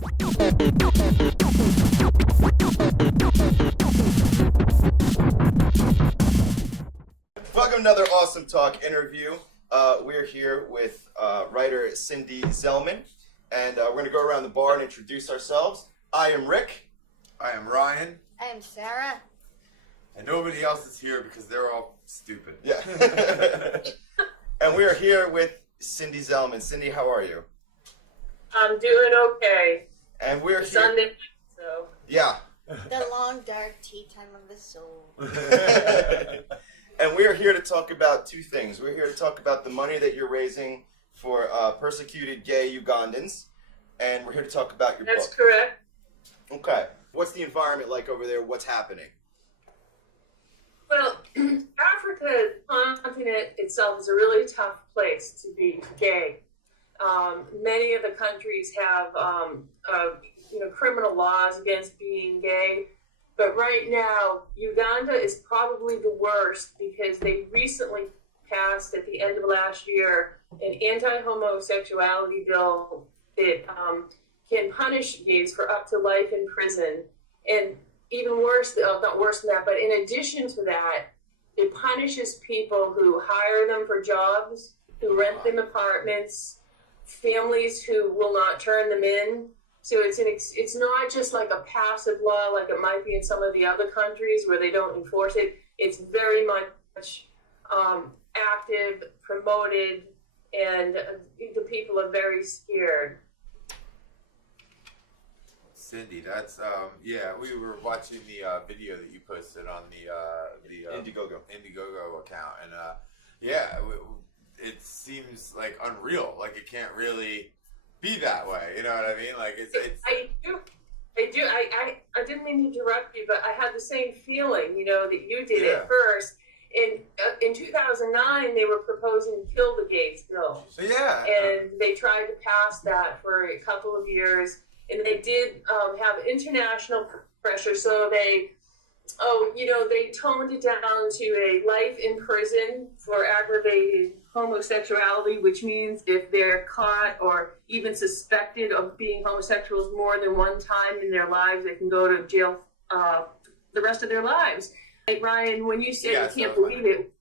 Welcome to another Awesome Talk interview. We're here with writer Cindy Zelman, and we're going to go around the bar and introduce ourselves. I am Rick. I am Ryan. I am Sarah. And nobody else is here because they're all stupid. Yeah. And we are here with Cindy Zelman. Cindy, how are you? I'm doing okay. And we're here. Sunday, so. Yeah. The long, dark tea time of the soul. And we are here to talk about two things. We're here to talk about the money that you're raising for persecuted gay Ugandans, and we're here to talk about your book. That's correct. Okay. What's the environment like over there? What's happening? Well, Africa, the continent itself, is a really tough place to be gay. Many of the countries have, criminal laws against being gay. But right now, Uganda is probably the worst because they recently passed, at the end of last year, an anti-homosexuality bill that can punish gays for up to life in prison. And even worse, not worse than that, but in addition to that, it punishes people who hire them for jobs, who rent them apartments, families who will not turn them in. So it's not just like a passive law like it might be in some of the other countries where they don't enforce it. It's very much active, promoted, and the people are very scared. Cindy, that's we were watching the video that you posted on the Indiegogo account, and it seems like unreal. Like it can't really be that way, you know what I mean? Like it's. I do. I didn't mean to interrupt you, but I had the same feeling, that you did at first. In 2009, they were proposing to kill the gays bill. Yeah. And they tried to pass that for a couple of years, and they did have international pressure. So they toned it down to a life in prison for aggravated homosexuality, which means if they're caught or even suspected of being homosexuals more than one time in their lives, they can go to jail the rest of their lives. Like Ryan, when you said you can't believe it,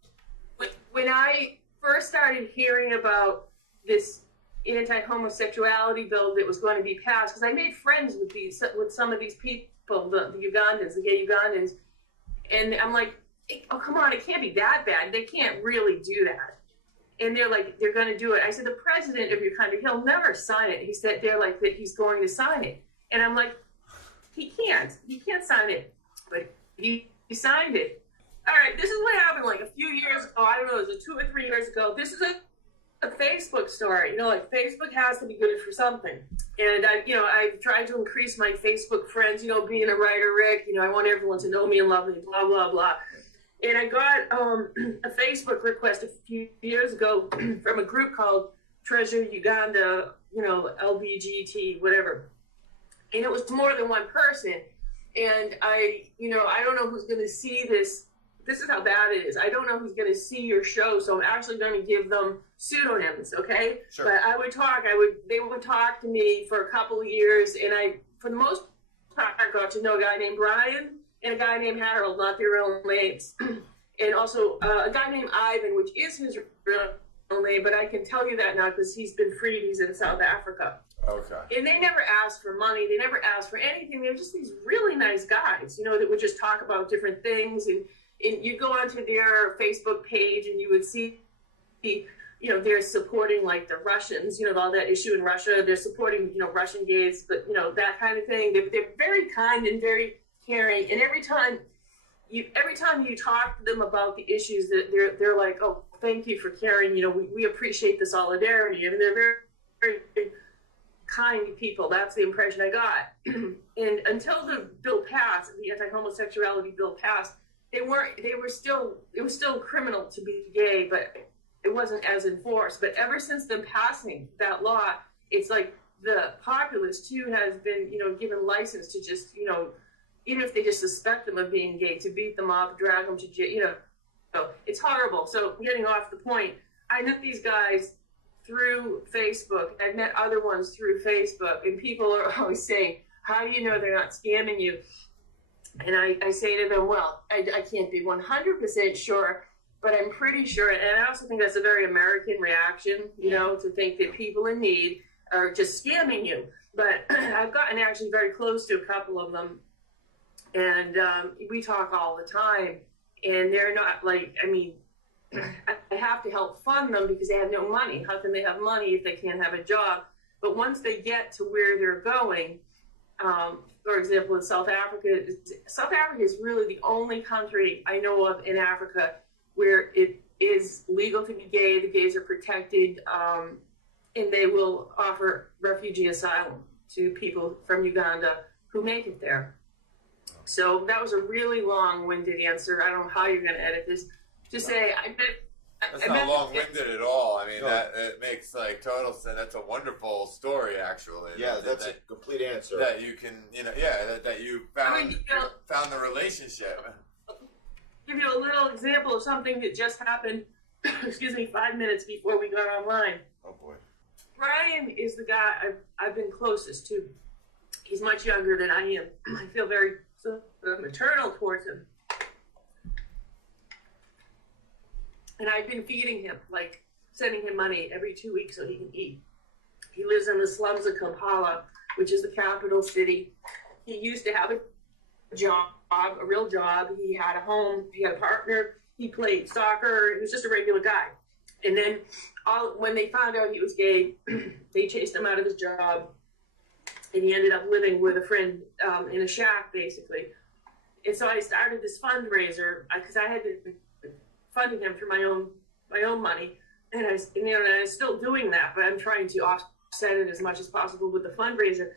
when I first started hearing about this anti-homosexuality bill that was going to be passed, because I made friends with some of these people, the Ugandans, the gay Ugandans, and I'm like, oh, come on, it can't be that bad. They can't really do that. And they're like, they're going to do it. I said, the president of your country, he'll never sign it. He said, they're like, that he's going to sign it. And I'm like, he can't sign it. But he signed it. All right, this is what happened like a few years ago. I don't know, it was 2 or 3 years ago. This is a Facebook story. Like Facebook has to be good for something. And I've tried to increase my Facebook friends, being a writer, Rick, I want everyone to know me and love me, blah, blah, blah. And I got a Facebook request a few years ago from a group called Treasure Uganda, LBGT, whatever. And it was more than one person. And I don't know who's going to see this. This is how bad it is. I don't know who's going to see your show, so I'm actually going to give them pseudonyms, okay? Sure. But they would talk to me for a couple of years, and for the most part, I got to know a guy named Brian and a guy named Harold, not their real names. And also a guy named Ivan, which is his real name, but I can tell you that now because he's been freed. He's in South Africa. Okay. And they never asked for money. They never asked for anything. They were just these really nice guys, that would just talk about different things. And you'd go onto their Facebook page and you would see, they're supporting like the Russians, all that issue in Russia. They're supporting, Russian gays, but, that kind of thing. They're very kind and very caring. And every time you talk to them about the issues, that they're like, oh, thank you for caring. We appreciate the solidarity. I mean, they're very, very kind people. That's the impression I got. And until the bill passed, the anti-homosexuality bill passed, it was still criminal to be gay, but it wasn't as enforced. But ever since them passing that law, it's like the populace too has been, given license to just, even if they just suspect them of being gay, to beat them up, drag them to jail, so it's horrible. So getting off the point, I met these guys through Facebook. I've met other ones through Facebook, and people are always saying, how do you know they're not scamming you? And I say to them, well, I can't be 100% sure, but I'm pretty sure. And I also think that's a very American reaction, you know, to think that people in need are just scamming you. But I've gotten actually very close to a couple of them, and we talk all the time, and they're not like, I mean, I have to help fund them because they have no money. How can they have money if they can't have a job? But once they get to where they're going, for example, in South Africa is really the only country I know of in Africa where it is legal to be gay. The gays are protected, and they will offer refugee asylum to people from Uganda who make it there. So that was a really long-winded answer. I don't know how you're going to edit this. To say, that's not long-winded at all. I mean, that it makes like total sense. That's a wonderful story, actually. Yeah, that's a complete answer. That you can, you know, that you found found the relationship. Give you a little example of something that just happened. Excuse me, 5 minutes before we got online. Oh boy. Brian is the guy I've been closest to. He's much younger than I am. I feel very maternal towards him. And I've been feeding him, like sending him money every 2 weeks so he can eat. He lives in the slums of Kampala, which is the capital city. He used to have a job, a real job. He had a home, he had a partner, he played soccer. He was just a regular guy. And then when they found out he was gay, they chased him out of his job. And he ended up living with a friend in a shack, basically. And so I started this fundraiser because I had to funding him through my own money, and I'm still doing that, but I'm trying to offset it as much as possible with the fundraiser.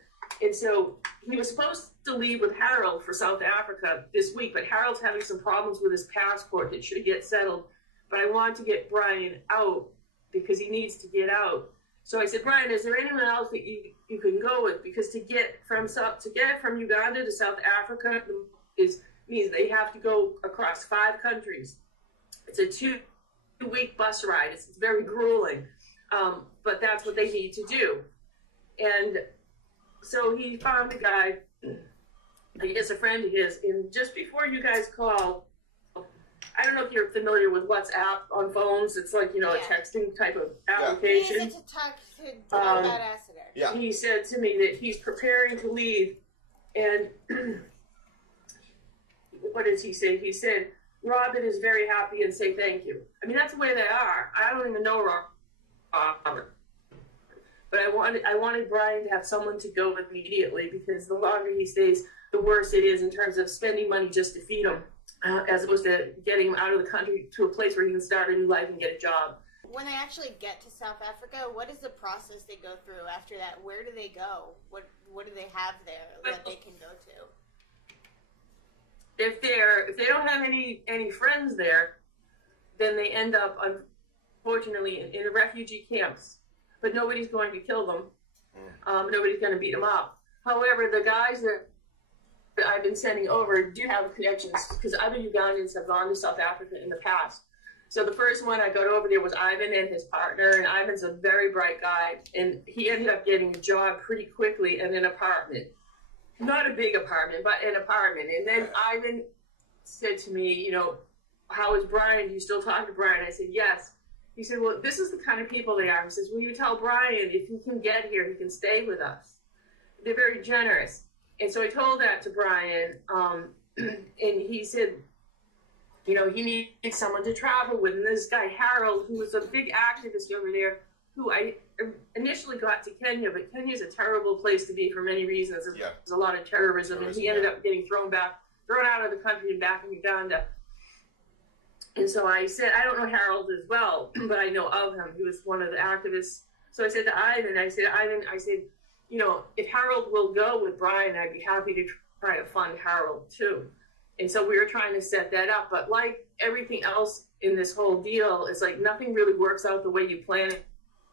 And so he was supposed to leave with Harold for South Africa this week, but Harold's having some problems with his passport that should get settled. But I want to get Brian out because he needs to get out. So I said, Brian, is there anyone else that you can go with? Because to get from Uganda to South Africa means they have to go across 5 countries. It's a 2-week bus ride. It's very grueling, but that's what they need to do. And so he found a guy, I guess a friend of his, and just before you guys call, I don't know if you're familiar with WhatsApp on phones. It's like, you know, a texting type of application. He to talk to about Assiter. Yeah. He said to me that he's preparing to leave, and what does he say? He said, Robin is very happy and say thank you. I mean, that's the way they are. I don't even know Robert. But I wanted Brian to have someone to go with immediately, because the longer he stays, the worse it is in terms of spending money just to feed him, as opposed to getting him out of the country to a place where he can start a new life and get a job. When they actually get to South Africa, what is the process they go through after that? Where do they go? What do they have there that they can go to? If they don't have any friends there, then they end up, unfortunately, in refugee camps. But nobody's going to kill them. Nobody's going to beat them up. However, the guys that I've been sending over do have connections, because other Ugandans have gone to South Africa in the past. So the first one I got over there was Ivan and his partner, and Ivan's a very bright guy, and he ended up getting a job pretty quickly in an apartment. Not a big apartment, but an apartment. And then Ivan said to me, you know, how is Brian? Do you still talk to Brian? I said, yes. He said, well, this is the kind of people they are. He says, will you tell Brian if he can get here, he can stay with us. They're very generous. And so I told that to Brian, and he said, you know, he needs someone to travel with. And this guy, Harold, who was a big activist over there, who I initially got to Kenya, but Kenya's a terrible place to be for many reasons. There's a lot of terrorism, and he ended up getting thrown out of the country and back in Uganda. And so I said, I don't know Harold as well, but I know of him. He was one of the activists. So I said to Ivan, I said, you know, if Harold will go with Brian, I'd be happy to try to fund Harold too. And so we were trying to set that up. But like everything else in this whole deal, it's like nothing really works out the way you plan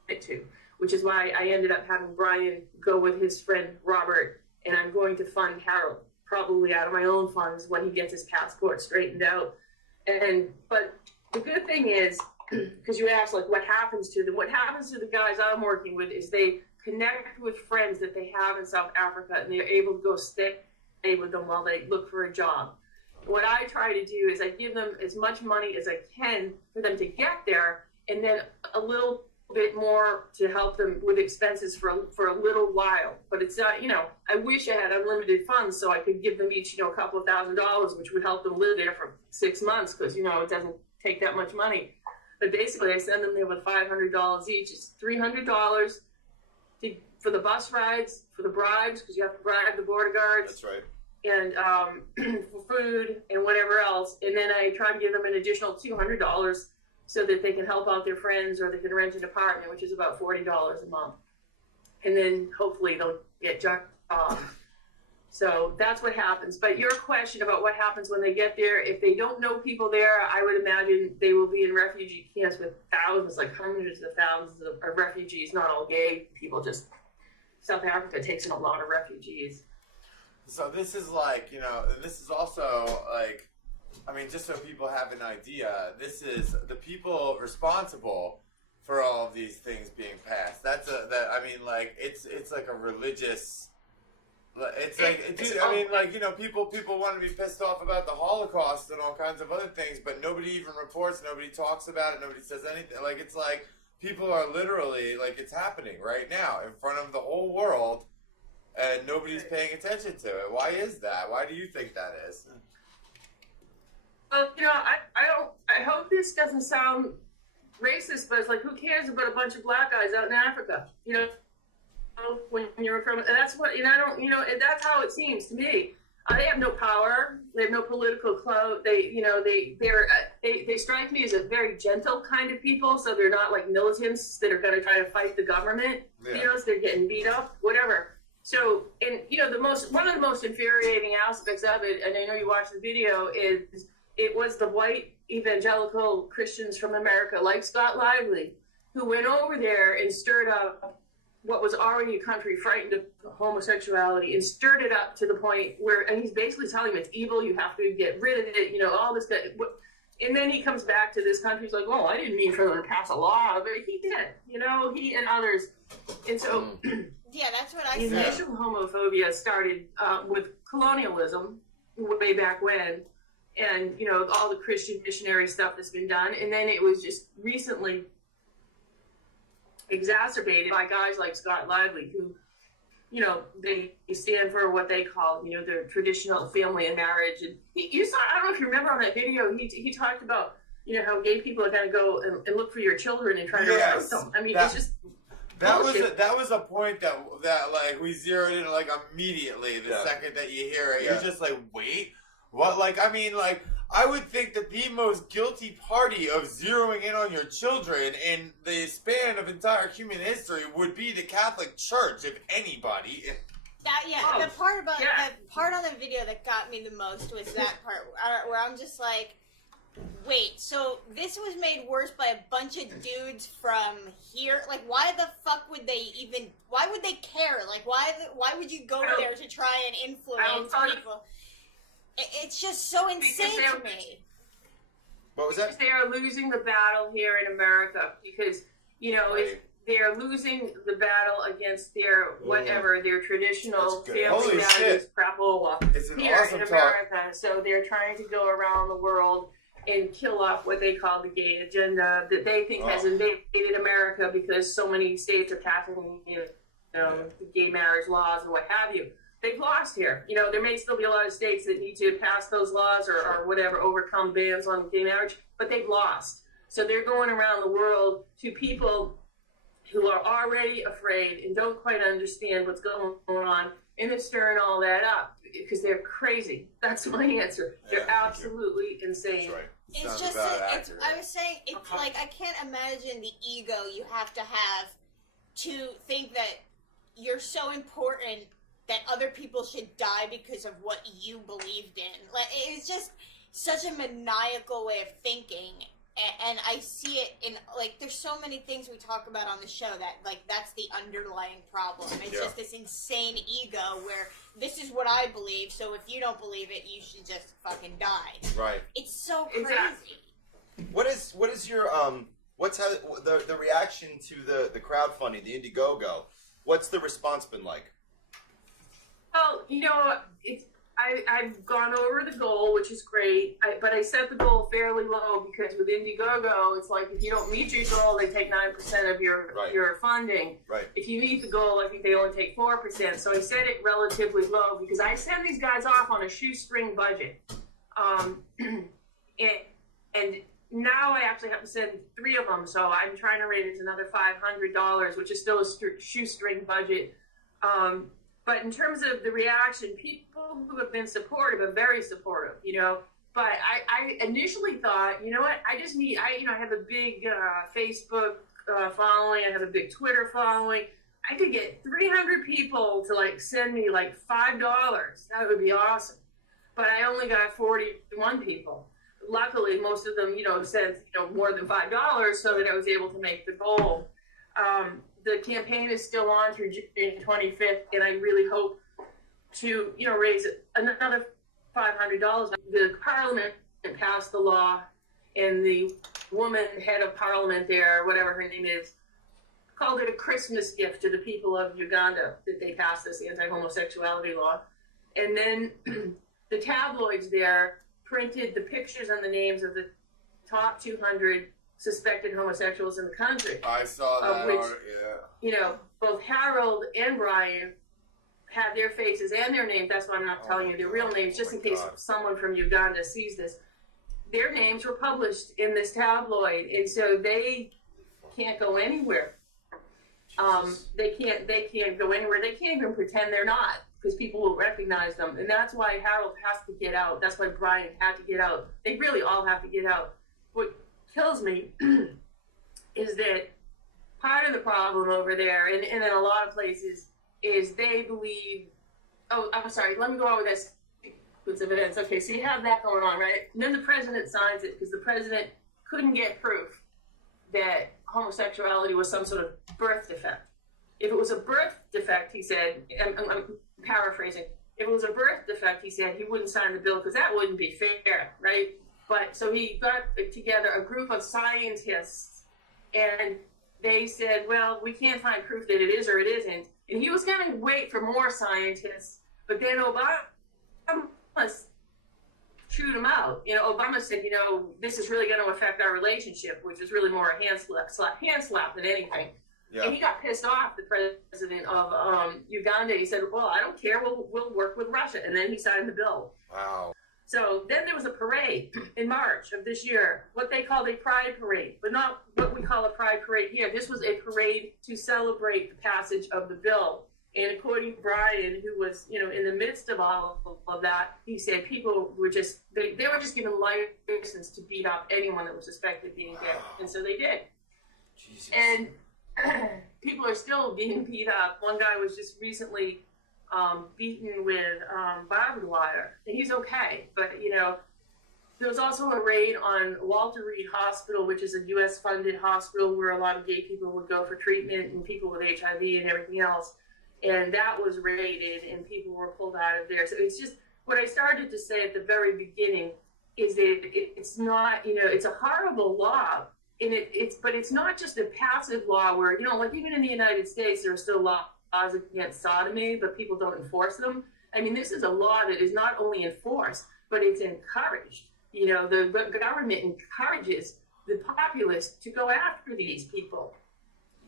it to, which is why I ended up having Brian go with his friend Robert, and I'm going to fund Harold, probably out of my own funds when he gets his passport straightened out. But the good thing is, because you asked, like, what happens to them. What happens to the guys I'm working with is they connect with friends that they have in South Africa, and they're able to go stay with them while they look for a job. What I try to do is I give them as much money as I can for them to get there, and then a little bit more to help them with expenses for a little while. But it's not, I wish I had unlimited funds so I could give them each, a couple of $1,000s, which would help them live there for 6 months, because, it doesn't take that much money. But basically, I send them there with $500 each. It's $300 for the bus rides, for the bribes, because you have to bribe the border guards. That's right. And for food and whatever else. And then I try to give them an additional $200 so that they can help out their friends, or they can rent an apartment, which is about $40 a month. And then hopefully they'll get jobs. So that's what happens. But your question about what happens when they get there, if they don't know people there, I would imagine they will be in refugee camps with thousands, like hundreds of thousands of refugees, not all gay people, just South Africa takes in a lot of refugees. So this is like, this is also like, just so people have an idea, this is the people responsible for all of these things being passed. It's like a religious. People want to be pissed off about the Holocaust and all kinds of other things, but nobody even reports, nobody talks about it, nobody says anything. Like, it's like people are literally, like, it's happening right now in front of the whole world, and nobody's paying attention to it. Why is that? Why do you think that is? I hope this doesn't sound racist, but it's like, who cares about a bunch of black guys out in Africa? When you're from, and that's what, that's how it seems to me. They have no power. They have no political clout. They strike me as a very gentle kind of people. So they're not like militants that are going to try to fight the government. So they're getting beat up, whatever. So, and one of the most infuriating aspects of it, and I know you watched the video, is it was the white evangelical Christians from America, like Scott Lively, who went over there and stirred up what was already a country frightened of homosexuality, and stirred it up to the point where, and he's basically telling them it's evil, you have to get rid of it, all this stuff. And then he comes back to this country, he's like, oh, I didn't mean for them to pass a law, but he did, he and others. And so, yeah, that's what I the said. initial homophobia started with colonialism way back when, and, all the Christian missionary stuff that's been done. And then it was just recently exacerbated by guys like Scott Lively, who, they stand for what they call, their traditional family and marriage. And you saw, I don't know if you remember on that video, he talked about, how gay people are going to go and look for your children and try to recruit them. It's just that was a point that like we zeroed in like immediately the second that you hear it. You're just like, wait, what? I would think that the most guilty party of zeroing in on your children in the span of entire human history would be the Catholic Church, if anybody. The part about the part on the video that got me the most was that part where I'm just like, wait, so this was made worse by a bunch of dudes from here? Like, why the fuck would they even? Why would they care? Like, why would you go there to try and influence people? It's just so insane to me. What was that? They are losing the battle here in America because, they are losing the battle against their their traditional family values, crapola, here in America. So they're trying to go around the world and kill off what they call the gay agenda that they think has invaded America because so many states are passing, the gay marriage laws and what have you. They've lost here. There may still be a lot of states that need to pass those laws or whatever, overcome bans on gay marriage, but they've lost. So they're going around the world to people who are already afraid and don't quite understand what's going on, and they're stirring all that up because they're crazy. That's my answer. They're absolutely insane. That's right. It's just, I was saying, it's like, I can't imagine the ego you have to think that you're so important that other people should die because of what you believed in. Like, it's just such a maniacal way of thinking, and I see it in, like, there's so many things we talk about on the show that, like, that's the underlying problem. It's just this insane ego where this is what I believe, so if you don't believe it, you should just fucking die. Right. It's so crazy. Exactly. What is your What's the reaction to the crowdfunding, the Indiegogo? What's the response been like? Well, I've gone over the goal, which is great, but I set the goal fairly low because with Indiegogo, it's like if you don't meet your goal, they take 9% of your funding. Right. If you meet the goal, I think they only take 4%. So I set it relatively low because I send these guys off on a shoestring budget. And now I actually have to send 3 of them, so I'm trying to raise another $500, which is still a shoestring budget. But in terms of the reaction, people who have been supportive are very supportive, But I initially thought, what? I have a big Facebook following. I have a big Twitter following. I could get 300 people to send me $5. That would be awesome. But I only got 41 people. Luckily, most of them, sent more than $5, so that I was able to make the goal. The campaign is still on through June 25th, and I really hope to, raise another $500. The Parliament passed the law, and the woman head of Parliament there, whatever her name is, called it a Christmas gift to the people of Uganda that they passed this anti-homosexuality law. And then the tabloids there printed the pictures and the names of the top 200 suspected homosexuals in the country. I saw that. Which, both Harold and Brian had their faces and their names. That's why I'm not telling you their real names, just in case someone from Uganda sees this. Their names were published in this tabloid, and so they can't go anywhere. They can't go anywhere. They can't even pretend they're not, because people will recognize them. And that's why Harold has to get out. That's why Brian had to get out. They really all have to get out. What kills me is that part of the problem over there, and in a lot of places, is they believe, let me go over this sequence of events. Okay, so you have that going on, right? And then the president signs it because the president couldn't get proof that homosexuality was some sort of birth defect. If it was a birth defect, he said, I'm paraphrasing, if it was a birth defect, he said, he wouldn't sign the bill because that wouldn't be fair, right? But so he got together a group of scientists, and they said, well, we can't find proof that it is or it isn't. And he was going to wait for more scientists, but then Obama chewed him out. Obama said, this is really going to affect our relationship, which is really more a hand slap than anything. Yeah. And he got pissed off, the president of Uganda. He said, well, I don't care. We'll work with Russia. And then he signed the bill. Wow. So then there was a parade in March of this year, what they called a pride parade, but not what we call a pride parade here. This was a parade to celebrate the passage of the bill. And according to Brian, who was, in the midst of all of that, he said people were just, they were just given license to beat up anyone that was suspected of being gay. And so they did. Jesus. And people are still being beat up. One guy was just recently beaten with barbed wire, and he's okay. But there was also a raid on Walter Reed Hospital, which is a U.S. funded hospital where a lot of gay people would go for treatment, and people with HIV and everything else. And that was raided, and people were pulled out of there. So it's just what I started to say at the very beginning is that it's not, it's a horrible law. And but it's not just a passive law where, even in the United States, there are still laws against sodomy, but people don't enforce them. I mean, this is a law that is not only enforced, but it's encouraged. The government encourages the populace to go after these people.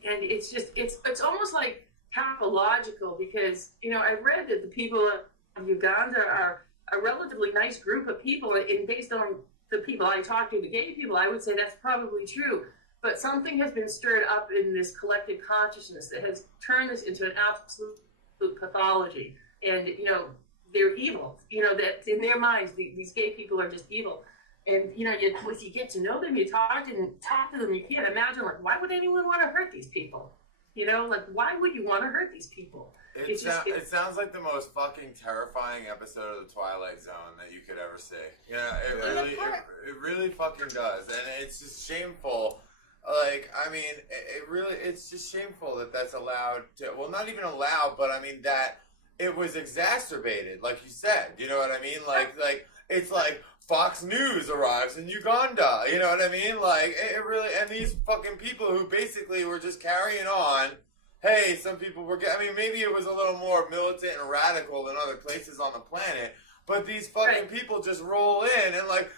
And it's just, it's almost like pathological because, I've read that the people of Uganda are a relatively nice group of people, and based on the people I talk to, the gay people, I would say that's probably true. But something has been stirred up in this collective consciousness that has turned this into an absolute pathology. And, they're evil. That in their minds, these gay people are just evil. And, once you get to know them, you talk to them, you can't imagine, why would anyone want to hurt these people? Why would you want to hurt these people? It sounds like the most fucking terrifying episode of the Twilight Zone that you could ever see. It really fucking does. And it's just shameful. It's just shameful that that's allowed to, well, not even allowed, but that it was exacerbated, like you said, you know what I mean? It's like, Fox News arrives in Uganda. You know what I mean? Like, it really, and these fucking people who basically were just carrying on. Hey, some people were, I mean, maybe it was a little more militant and radical than other places on the planet, but these fucking people just roll in and, like,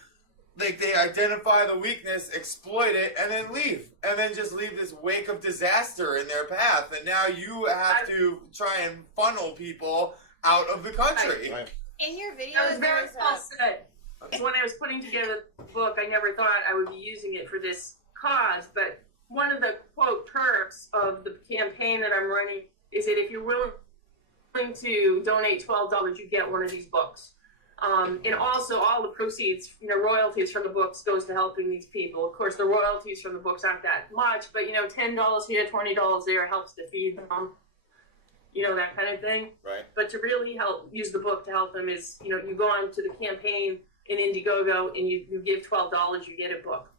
they identify the weakness, exploit it, and then leave. And then just leave this wake of disaster in their path. And now you have to try and funnel people out of the country. In your video, that was very well said. When I was putting together the book, I never thought I would be using it for this cause, but one of the, quote, perks of the campaign that I'm running is that if you're willing to donate $12, you get one of these books. And also all the proceeds, royalties from the books goes to helping these people. Of course, the royalties from the books aren't that much, but, $10 here, $20 there helps to feed them, that kind of thing. Right. But to really help use the book to help them is, you go on to the campaign in Indiegogo and you give $12, you get a book.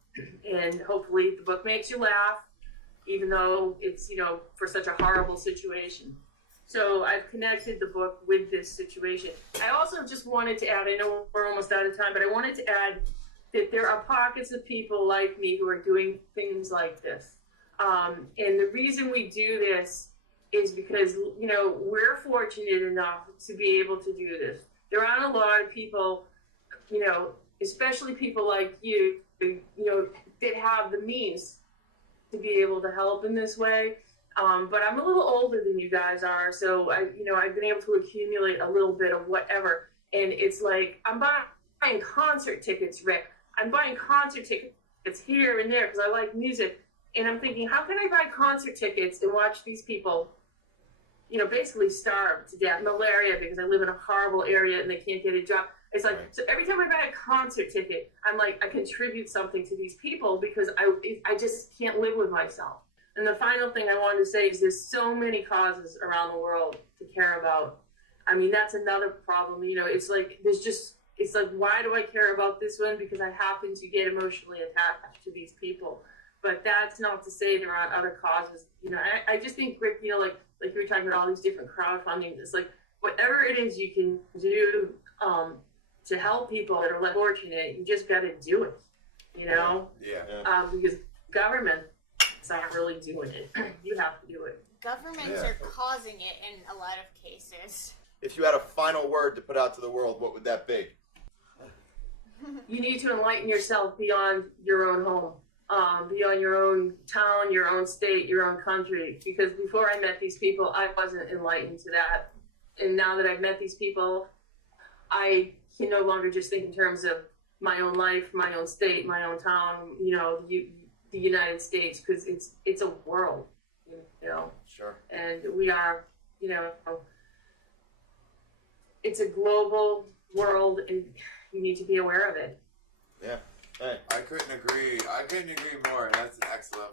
And hopefully the book makes you laugh, even though it's, for such a horrible situation. So I've connected the book with this situation. I also just wanted to add, I know we're almost out of time, but I wanted to add that there are pockets of people like me who are doing things like this. And the reason we do this is because, we're fortunate enough to be able to do this. There aren't a lot of people, especially people like you, that have the means to be able to help in this way. But I'm a little older than you guys are, so I've been able to accumulate a little bit of whatever. And it's like, I'm buying concert tickets, Rick. I'm buying concert tickets here and there because I like music. And I'm thinking, how can I buy concert tickets and watch these people, basically starve to death, malaria, because I live in a horrible area and they can't get a job. It's like, so every time I buy a concert ticket, I'm like, I contribute something to these people because I just can't live with myself. And the final thing I wanted to say is there's so many causes around the world to care about. I mean, that's another problem. It's like, it's like, why do I care about this one? Because I happen to get emotionally attached to these people. But that's not to say there aren't other causes. I just think, Rick, like you were talking about all these different crowdfunding. It's like, whatever it is you can do to help people that are less fortunate, you just got to do it, Yeah. Because government, it's not really doing it. You have to do it. Governments are causing it in a lot of cases. If you had a final word to put out to the world, what would that be? You need to enlighten yourself beyond your own home, beyond your own town, your own state, your own country. Because before I met these people, I wasn't enlightened to that. And now that I've met these people, I can no longer just think in terms of my own life, my own state, my own town, the United States, because it's a world, Sure. And we are, it's a global world, and you need to be aware of it. Yeah. Hey. I couldn't agree more. That's an excellent